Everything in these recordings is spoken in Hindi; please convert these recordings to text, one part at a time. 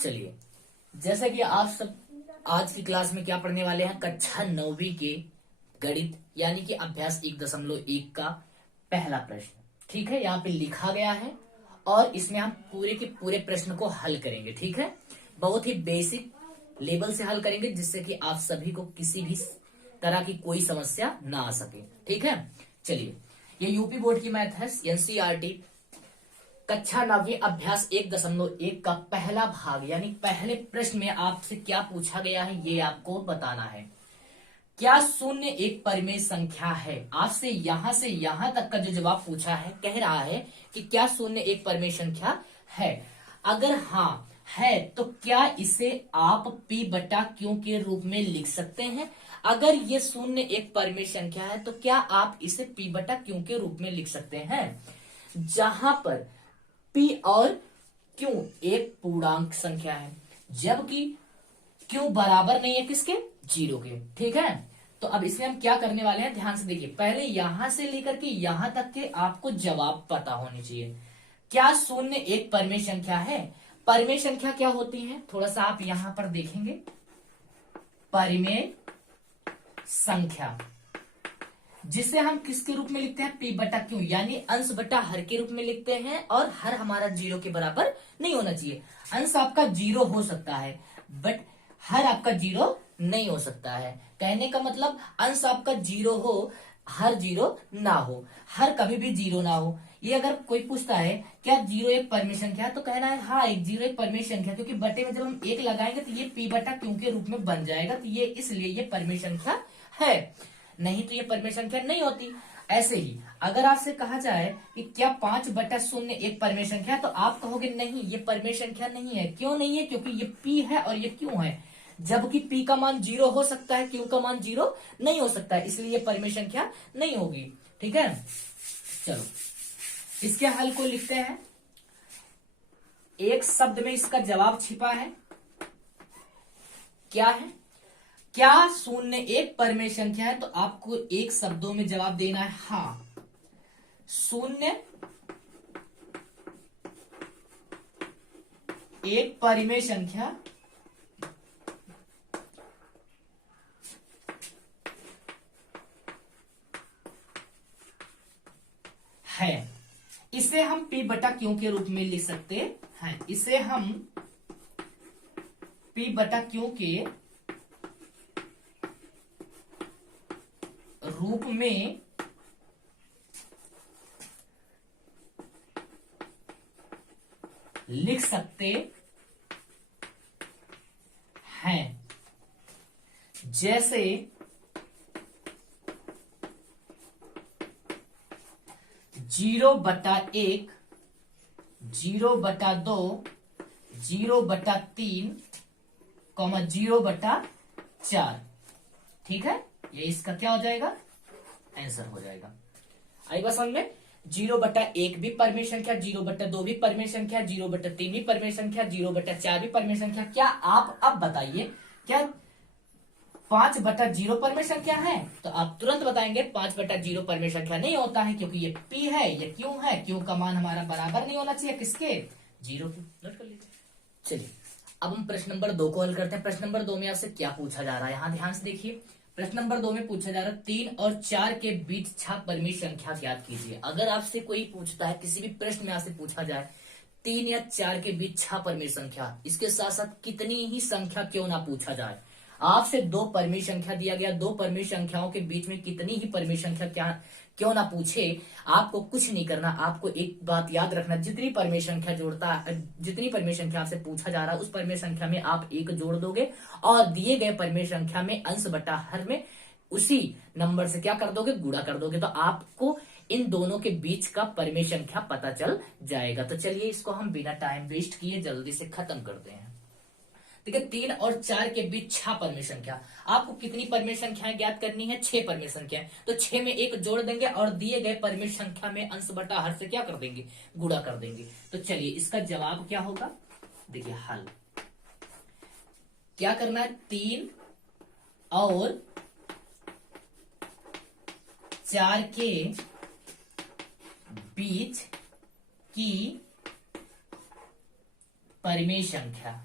चलिए, जैसा कि आप सब आज की क्लास में क्या पढ़ने वाले हैं, कक्षा 9वीं के गणित यानी कि अभ्यास 1.1 का पहला प्रश्न। ठीक है, यहाँ पे लिखा गया है और इसमें हम पूरे के पूरे प्रश्न को हल करेंगे। ठीक है, बहुत ही बेसिक लेवल से हल करेंगे जिससे कि आप सभी को किसी भी तरह की कोई समस्या ना आ सके। ठीक है, चलिए, ये यूपी बोर्ड की मैथ है, एनसीईआरटी कक्षा 9वीं अभ्यास 1.1 का पहला भाग यानी पहले प्रश्न में आपसे क्या पूछा गया है ये आपको बताना है। क्या शून्य एक परिमेय संख्या है? आपसे यहां से यहां तक का जो जवाब पूछा है, कह रहा है कि क्या शून्य एक परिमेय संख्या है। अगर हाँ है तो क्या इसे आप p बटा क्यू के रूप में लिख सकते हैं? अगर ये शून्य एक परिमेय संख्या है तो क्या आप इसे p बटा क्यू के रूप में लिख सकते हैं, जहां पर p और q एक पूर्णांक संख्या है जबकि q बराबर नहीं है किसके, 0 के। ठीक है, तो अब इसमें हम क्या करने वाले हैं, ध्यान से देखिए। पहले यहां से लेकर के यहां तक के आपको जवाब पता होने चाहिए। क्या शून्य एक परिमेय संख्या है? परिमेय संख्या क्या होती है, थोड़ा सा आप यहां पर देखेंगे। परिमेय संख्या जिसे हम किसके रूप में लिखते हैं, p बटा क्यू यानी अंश बटा हर के रूप में लिखते हैं, और हर हमारा 0 के बराबर नहीं होना चाहिए। अंश आपका 0 हो सकता है बट हर आपका 0 नहीं हो सकता है। कहने का मतलब अंश आपका 0 हो, हर 0 ना हो, हर कभी भी 0 ना हो। ये अगर कोई पूछता है क्या 0 एक परिमेय संख्या है, तो कहना है हाँ, एक 0 एक परिमेय संख्या, क्योंकि बटे में जब हम 1 लगाएंगे तो ये p बटा क्यू के रूप में बन जाएगा, तो ये इसलिए ये परिमेय संख्या है, नहीं तो ये परिमेय संख्या नहीं होती। ऐसे ही अगर आपसे कहा जाए कि क्या 5 बटा 0 एक परिमेय संख्या है, तो आप कहोगे नहीं, ये परिमेय संख्या नहीं है। क्यों नहीं है? क्योंकि ये p है और ये q है, जबकि p का मान 0 हो सकता है, q का मान 0 नहीं हो सकता है, इसलिए ये परिमेय संख्या नहीं होगी। ठीक है, चलो इसके हल को लिखते हैं। एक शब्द में इसका जवाब छिपा है, क्या है? क्या शून्य एक परिमेय संख्या है? तो आपको एक शब्दों में जवाब देना है हाँ, शून्य एक परिमेय संख्या है। इसे हम p बटा क्यू के रूप में लिख सकते हैं। इसे हम p बटा क्यू के रूप में लिख सकते हैं। जैसे 0/1, 0/2, 0/3, 0/4। ठीक है, ये इसका क्या हो जाएगा, आंसर हो जाएगा। आई बात समझ में? 0/1 भी परिमेय संख्या, 0/2 भी परिमेय संख्या, 0/3 भी परिमेय संख्या, 0/4 भी परिमेय संख्या। क्या आप अब बताइए, क्या 5/0 परिमेय संख्या है? तो आप तुरंत बताएंगे 5/0 परिमेय संख्या नहीं होता है, क्योंकि ये p है, ये q है, q का मान हमारा बराबर नहीं होना चाहिए किसके, 0 के। नोट कर लीजिए। चलिए अब हम प्रश्न नंबर 2 को हल करते हैं। प्रश्न नंबर 2 में आपसे क्या पूछा जा रहा है, यहाँ ध्यान से देखिए। प्रश्न नंबर 2 में पूछा जा रहा है 3 और 4 के बीच छह परिमेय संख्या ज्ञात कीजिए। अगर आपसे कोई पूछता है, किसी भी प्रश्न में आपसे पूछा जाए 3 या 4 के बीच छह परिमेय संख्या, इसके साथ साथ कितनी ही संख्या क्यों ना पूछा जाए, आपसे 2 परिमेय संख्या दिया गया, 2 परिमेय संख्याओं के बीच में कितनी ही परिमेय संख्या क्या क्यों ना पूछे, आपको कुछ नहीं करना। आपको एक बात याद रखना, जितनी परिमेय संख्या जितनी परिमेय संख्या आपसे पूछा जा रहा है उस परिमेय संख्या में आप 1 जोड़ दोगे और दिए गए परिमेय संख्या में अंश बटा हर में उसी नंबर से क्या कर दोगे, गुणा कर दोगे, तो आपको इन दोनों के बीच का परिमेय संख्या पता चल जाएगा। तो चलिए इसको हम बिना टाइम वेस्ट किए जल्दी से खत्म करते हैं। ठीक है, 3 और 4 के बीच 6 परिमेय संख्या। आपको कितनी परिमेय संख्याएं ज्ञात करनी है, 6 परिमेय संख्याएं। तो 6 में 1 जोड़ देंगे और दिए गए परिमेय संख्या में अंश बटा हर से क्या कर देंगे, गुणा कर देंगे। तो चलिए इसका जवाब क्या होगा, देखिए हल क्या करना है, 3 और 4 के बीच की परिमेय संख्या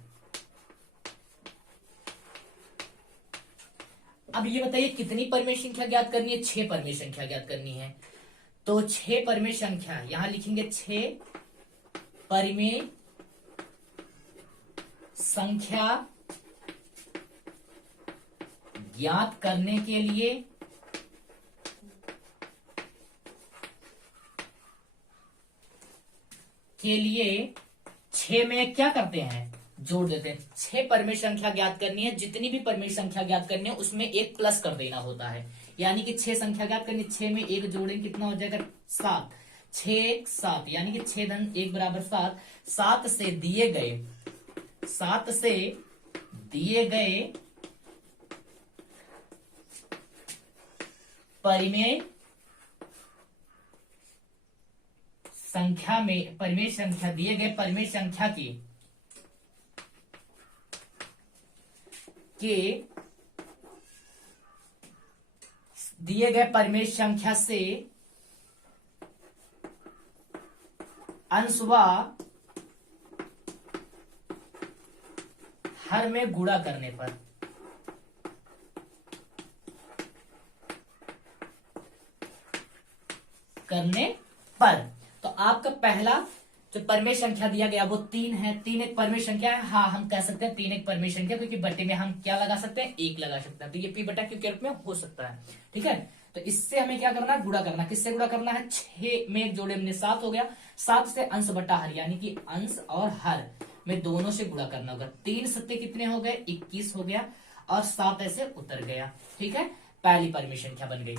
अब ये बताइए कितनी परिमेय संख्या ज्ञात करनी है? 6 परिमेय संख्या ज्ञात करनी है। तो 6 परिमेय संख्या यहां लिखेंगे, 6 परिमेय संख्या ज्ञात करने के लिए के 6 में क्या करते हैं? जोड़ देते हैं। 6 परिमेय संख्या ज्ञात करनी है, जितनी भी परिमेय संख्या ज्ञात करनी है उसमें एक प्लस कर देना होता है। यानी कि 6 संख्या ज्ञात करनी, 6 में एक जोड़ें कितना हो जाएगा? 7। 6 7 यानी कि 6 धन 1 बराबर 7। 7 से दिए गए परिमेय संख्या में परिमेय संख्या दिए गए परिमेय संख्या के दिए गए परिमेय संख्या से अंश व हर में गुणा करने पर तो आपका पहला जो परिमेय संख्या दिया गया वो 3 है। 3 एक परिमेय संख्या है। हाँ, हम कह सकते हैं 3 एक परिमेय संख्या, क्योंकि बटे में हम क्या लगा सकते हैं? 1 लगा सकते हैं। तो ये पी बटा क्यू के रूप में हो सकता है। ठीक है, तो इससे हमें क्या करना है? गुणा करना। किससे गुणा करना है? 6 में एक जोड़े हमने 7 हो गया। 7 से अंश बटा हर, यानी कि अंश और हर में दोनों से गुणा करना होगा। 3 सत्ते कितने हो गए? 21 हो गया, और 7 ऐसे उतर गया। ठीक है, पहली परिमेय संख्या बन गई।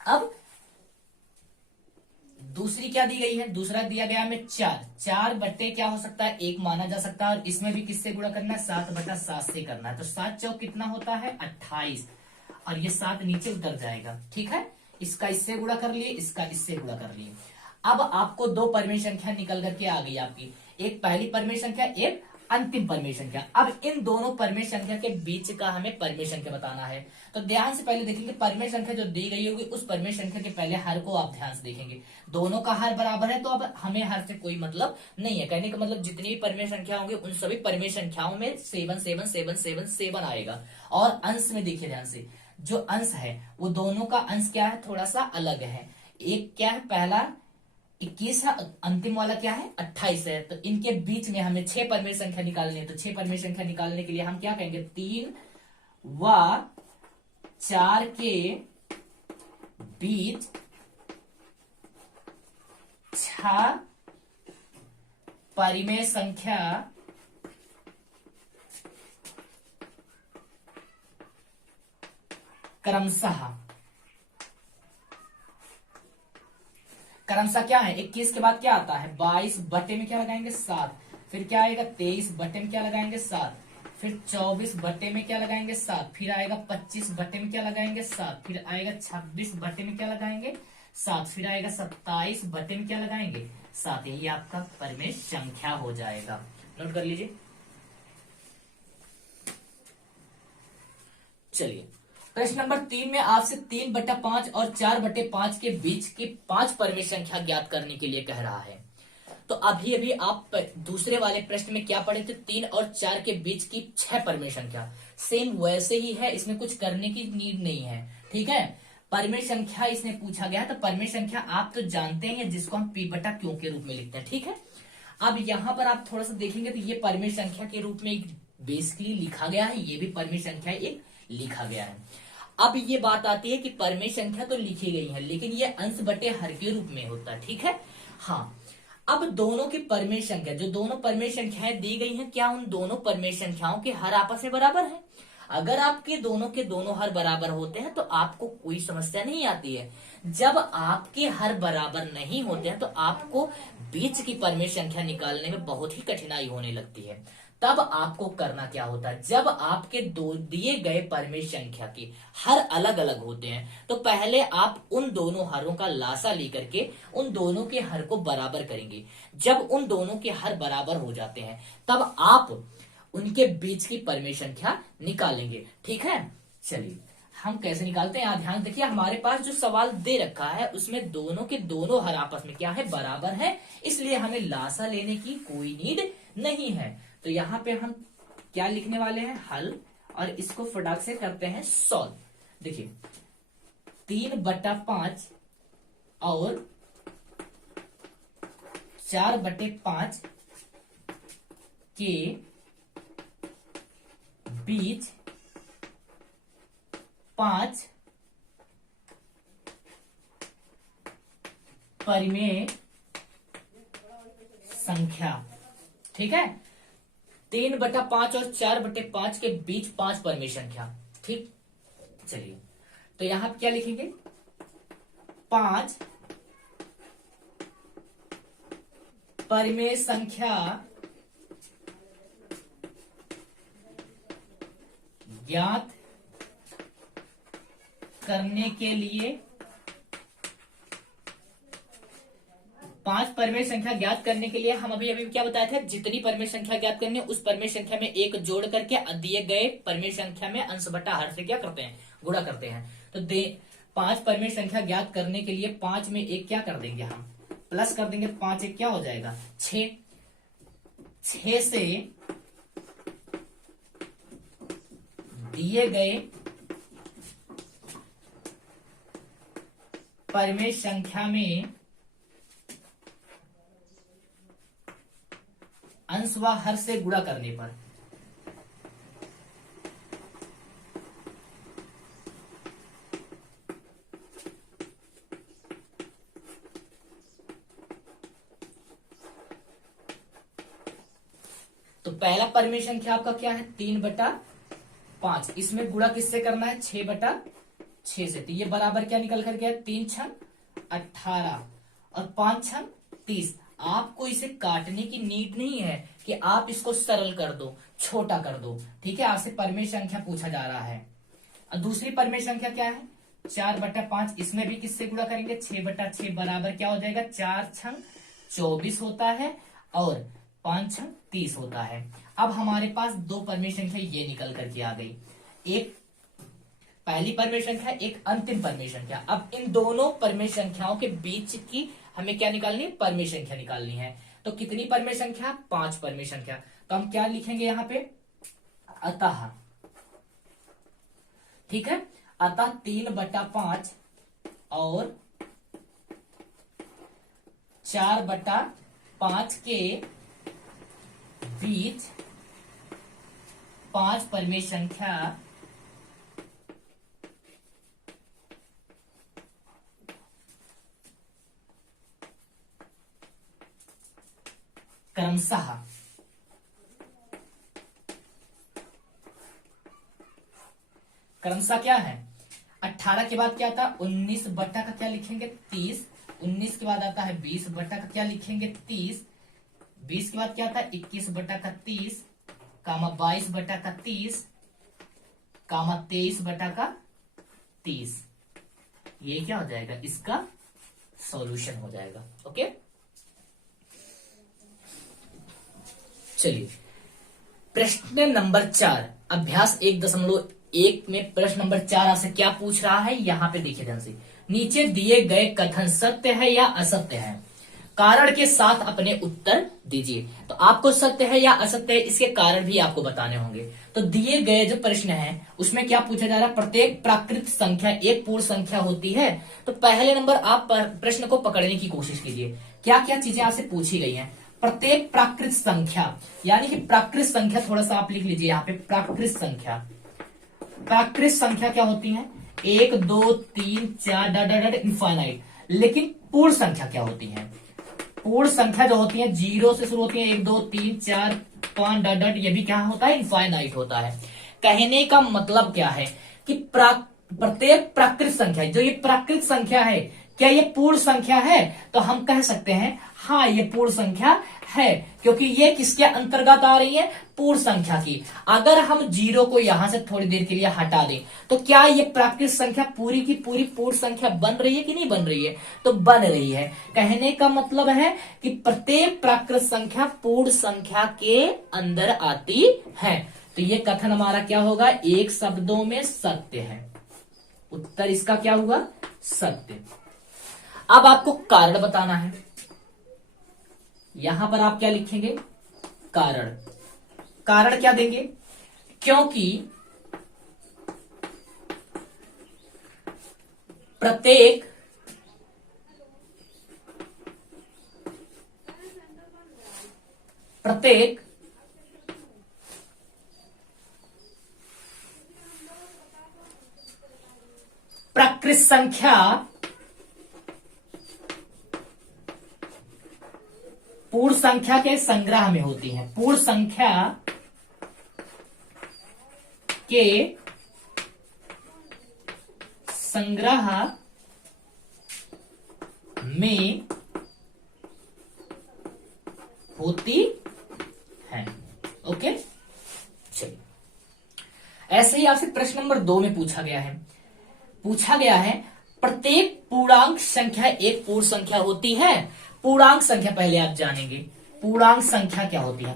अब दूसरी क्या दी गई है? दूसरा दिया गया हमें 4। 4 बट्टे क्या हो सकता है? 1 माना जा सकता है, और इसमें भी किससे गुणा करना है? 7 बटा 7 से करना है। तो 7 चौक कितना होता है? 28, और ये 7 नीचे उतर जाएगा। ठीक है, इसका इससे गुणा कर लिए, इसका इससे गुणा कर लिए। अब आपको 2 परिमेय संख्या निकल करके आ गई आपकी, एक पहली परिमेय संख्या, एक अंतिम परिमेय संख्या। अब इन दोनों परिमेय संख्या के बीच का हमें परिमेय संख्या बताना है। तो ध्यान से पहले देखेंगे, परिमेय संख्या जो दी गई होगी उस परिमेय संख्या के पहले हर को आप ध्यान से देखेंगे। दोनों का हर बराबर है, तो अब हमें हर से कोई मतलब नहीं है। कहने का मतलब जितनी भी परिमेय संख्या होंगी उन सभी परिमेय संख्याओं में 7 7 7 7 7 आएगा। और अंश में देखिए ध्यान से, जो अंश है वो दोनों का अंश क्या है? थोड़ा सा अलग है। एक क्या है? पहला 21 है, अंतिम वाला क्या है? 28 है। तो इनके बीच में हमें 6 परिमेय संख्या निकालनी है। तो 6 परिमेय संख्या निकालने के लिए हम क्या कहेंगे? 3 व 4 के बीच 6 परिमेय संख्या क्रमशः क्या है? 21 के बाद क्या आता है? 22 बटे में क्या लगाएंगे? 7। फिर क्या आएगा? 23 बटे में क्या लगाएंगे? 7। फिर 24 बटे में क्या लगाएंगे? 7। फिर आएगा 25 बटे में क्या लगाएंगे? 7। फिर आएगा 26 बटे में क्या लगाएंगे? 7। फिर आएगा 27 बटे में क्या लगाएंगे? 7। यही आपका परिमेय संख्या हो जाएगा। नोट कर लीजिए। चलिए, प्रश्न नंबर 3 में आपसे 3 बटा 5 और 4 बटे 5 के बीच की 5 परिमेय संख्या ज्ञात करने के लिए कह रहा है। तो अभी अभी आप दूसरे वाले प्रश्न में क्या पढ़े थे? 3 और 4 के बीच की 6 परिमेय संख्या। सेम वैसे ही है, इसमें कुछ करने की नीड नहीं है। ठीक है, परिमेय संख्या इसने पूछा गया है, तो परिमेय संख्या आप तो जानते हैं, जिसको हम पी बटा क्यू के रूप में लिखते हैं। ठीक है, अब यहां पर आप थोड़ा सा देखेंगे तो ये परिमेय संख्या के रूप में बेसिकली लिखा गया है, ये भी परिमेय संख्या एक लिखा गया है। अब ये बात आती है कि परिमेय संख्या तो लिखी गई है, लेकिन ये अंश बटे हर के रूप में होता है। ठीक है, हाँ। अब दोनों की परिमेय संख्या, जो दोनों परिमेय संख्याएं दी गई हैं, क्या उन दोनों परिमेय संख्याओं के हर आपस में बराबर है? अगर आपके दोनों हर बराबर होते हैं तो आपको कोई समस्या नहीं आती है। जब आपके हर बराबर नहीं होते हैं तो आपको बीच की परिमेय संख्या निकालने में बहुत ही कठिनाई होने लगती है। तब आपको करना क्या होता है? जब आपके दो दिए गए परिमेय संख्या के हर अलग अलग होते हैं तो पहले आप उन दोनों हरों का लासा लेकर के उन दोनों के हर को बराबर करेंगे। जब उन दोनों के हर बराबर हो जाते हैं तब आप उनके बीच की परिमेय संख्या निकालेंगे। ठीक है, चलिए हम कैसे निकालते हैं, यहाँ ध्यान देखिए। हमारे पास जो सवाल दे रखा है उसमें दोनों के दोनों हर आपस में क्या है? बराबर है, इसलिए हमें लासा लेने की कोई नीड नहीं है। तो यहाँ पे हम क्या लिखने वाले हैं? हल, और इसको फटाक से करते हैं सॉल्व। देखिए 3/5 और 4/5 के बीच 5 परिमेय संख्या। ठीक है, 3/5 और 4/5 के बीच 5 परिमेय संख्या। ठीक, चलिए तो यहां क्या लिखेंगे, 5 परिमेय संख्या ज्ञात करने के लिए 5 परिमेय संख्या ज्ञात करने के लिए हम अभी क्या बताया था, जितनी परिमेय संख्या ज्ञात करनी है उस परिमेय संख्या में एक जोड़ करके दिए गए परिमेय संख्या में अंश बटा हर से क्या करते हैं, गुणा करते हैं। तो 5 परिमेय संख्या ज्ञात करने के लिए 5 में एक क्या कर देंगे, हम प्लस कर देंगे, 5 एक क्या हो जाएगा 6। 6 से दिए गए परिमेय संख्या में अंश व हर से गुणा करने पर तो पहला परिमेय संख्या आपका क्या है 3/5, इसमें गुणा किससे करना है 6/6 से। तो ये बराबर क्या निकल कर गया 3×6 18 और 5×6 30। आपको इसे काटने की नीड नहीं है कि आप इसको सरल कर दो, छोटा कर दो। ठीक है, आपसे परिमेय संख्या पूछा जा रहा है। और दूसरी परिमेय संख्या क्या है 4/5, इसमें भी किससे गुणा करेंगे 6/6 बराबर क्या हो जाएगा 4×6 24 होता है और 5×6 30 होता है। अब हमारे पास दो परिमेय संख्या ये निकल करके आ गई, एक पहली परिमेय संख्या, एक अंतिम परिमेय संख्या। अब इन दोनों परिमेय संख्याओं के बीच की हमें क्या निकालनी है, परिमेय संख्या निकालनी है। तो कितनी परिमेय संख्या 5 परिमेय संख्या। तो हम क्या लिखेंगे यहां पे अतः। ठीक है, अतः 3/5 और 4/5 के बीच 5 परिमेय संख्या क्रमशः क्या है 18 के बाद क्या आता है 19 बटा का क्या लिखेंगे 30, 19 के बाद आता है 20 बटा का क्या लिखेंगे 30, 20 के बाद क्या आता है 21 बटा का 30, कामा 22 बटा का 30, कामा 23 बटा का 30। ये क्या हो जाएगा, इसका सॉल्यूशन हो जाएगा। ओके, चलिए प्रश्न नंबर 4 अभ्यास 1.1 में प्रश्न नंबर 4 आपसे क्या पूछ रहा है, यहां पे देखिए ध्यान से। नीचे दिए गए कथन सत्य है या असत्य है, कारण के साथ अपने उत्तर दीजिए। तो आपको सत्य है या असत्य है इसके कारण भी आपको बताने होंगे। तो दिए गए जो प्रश्न है उसमें क्या पूछा जा रहा है, प्रत्येक प्राकृत संख्या एक पूर्ण संख्या होती है। तो पहले नंबर आप प्रश्न को पकड़ने की कोशिश कीजिए, क्या क्या चीजें आपसे पूछी गई हैं। प्रत्येक प्राकृत संख्या यानी कि प्राकृत संख्या, थोड़ा सा आप लिख लीजिए यहाँ पे, प्राकृत संख्या। प्राकृत संख्या क्या होती है 1 2 3 4 डट इनफाइनाइट। लेकिन पूर्ण संख्या क्या होती है, पूर्ण संख्या जो होती है 0 से शुरू होती है 1 2 3 4 5 डट, ये भी क्या होता है इनफाइनाइट होता है। कहने का मतलब क्या है कि प्रत्येक प्राकृत संख्या, जो ये प्राकृत संख्या है क्या ये पूर्ण संख्या है, तो हम कह सकते हैं हाँ ये पूर्ण संख्या है, क्योंकि ये किसके अंतर्गत आ रही है, पूर्ण संख्या की। अगर हम 0 को यहां से थोड़ी देर के लिए हटा दें तो क्या ये प्राकृत संख्या पूरी की पूरी पूर्ण संख्या बन रही है कि नहीं बन रही है, तो बन रही है। कहने का मतलब है कि प्रत्येक प्राकृत संख्या पूर्ण संख्या के अंदर आती है। तो ये कथन हमारा क्या होगा, एक शब्दों में सत्य है। उत्तर इसका क्या हुआ, सत्य। अब आपको कारण बताना है, यहां पर आप क्या लिखेंगे, कारण। कारण क्या देंगे, क्योंकि प्रत्येक प्रत्येक प्रकृत संख्या पूर्ण संख्या के संग्रह में होती है। पूर्ण संख्या के संग्रह में होती है। ओके, चलिए ऐसे ही आपसे प्रश्न नंबर 2 में पूछा गया है प्रत्येक पूर्णांक संख्या एक पूर्ण संख्या होती है। पूर्णांक संख्या पहले आप जानेंगे, पूर्णांक संख्या क्या होती है।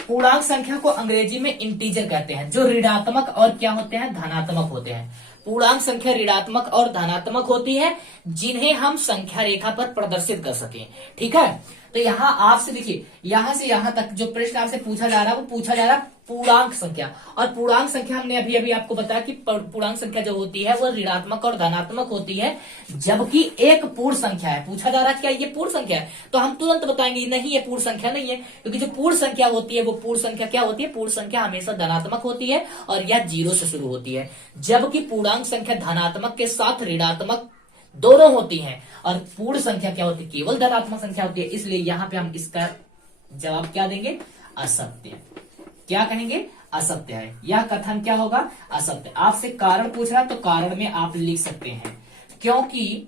पूर्णांक संख्या को अंग्रेजी में इंटीजर कहते हैं, जो ऋणात्मक और क्या होते हैं, धनात्मक होते हैं। पूर्णांक संख्या ऋणात्मक और धनात्मक होती है, जिन्हें हम संख्या रेखा पर प्रदर्शित कर सकें। ठीक है, तो यहां आपसे देखिए, यहां से यहां तक जो प्रश्न आपसे पूछा जा रहा है वो पूछा जा रहा है पूर्णांक संख्या। और पूर्णांक संख्या हमने अभी अभी आपको बताया कि पूर्णांक संख्या जो होती है वो ऋणात्मक और धनात्मक होती है, जबकि एक पूर्ण संख्या है। पूछा जा रहा है क्या ये पूर्ण संख्या है, तो हम तुरंत बताएंगे नहीं ये पूर्ण संख्या नहीं है, क्योंकि जो पूर्ण संख्या होती है वो पूर्ण संख्या क्या होती है, पूर्ण संख्या हमेशा धनात्मक होती है और यह 0 से शुरू होती है, जबकि पूर्णांक संख्या धनात्मक के साथ ऋणात्मक दोनों होती हैं और पूर्ण संख्या क्या होती है, केवल धनात्मक संख्या होती है। इसलिए यहां पे हम इसका जवाब क्या देंगे, असत्य। क्या कहेंगे, असत्य है। यह कथन क्या होगा, असत्य। आपसे कारण पूछ रहा है तो कारण में आप लिख सकते हैं क्योंकि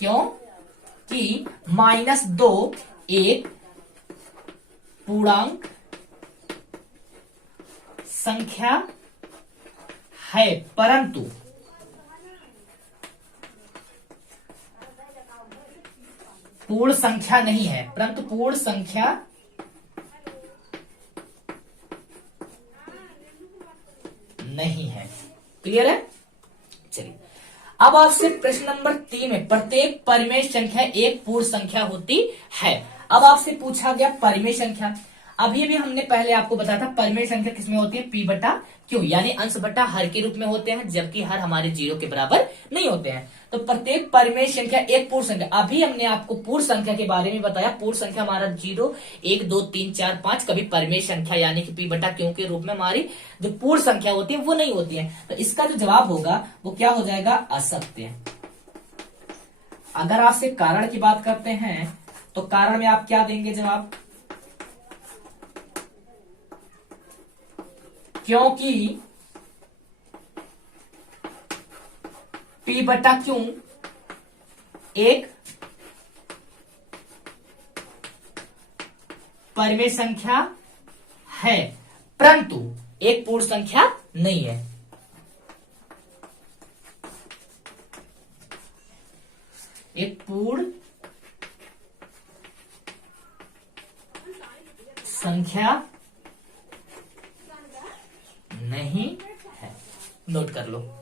-2 एक पूर्णांक संख्या है, परंतु पूर्ण संख्या नहीं है, पूर्ण संख्या नहीं है। क्लियर है। चलिए अब आपसे प्रश्न नंबर 3 में प्रत्येक परिमेय संख्या एक पूर्ण संख्या होती है। अब आपसे पूछा गया परिमेय संख्या। अभी भी हमने पहले आपको बताया था परिमेय संख्या किसमें होती है, p बटा q, यानी अंश बटा हर के रूप में होते हैं, जबकि हर हमारे 0 के बराबर नहीं होते हैं। तो प्रत्येक परिमेय संख्या एक पूर्ण संख्या। अभी हमने आपको पूर्ण संख्या के बारे में बताया। पूर्ण संख्या हमारा 0, 1, 2, 3, 4, 5 कभी परिमेय संख्या यानी कि p बटा q के रूप में हमारी जो पूर्ण संख्या होती है वो नहीं होती है। तो इसका जो जवाब होगा वो क्या हो जाएगा, असत्य। अगर आपसे कारण की बात करते हैं तो कारण में आप क्या देंगे जवाब, क्योंकि p बटा q एक परिमेय संख्या है, परंतु एक पूर्ण संख्या नहीं है। एक पूर्ण संख्या नहीं है। नोट कर लो।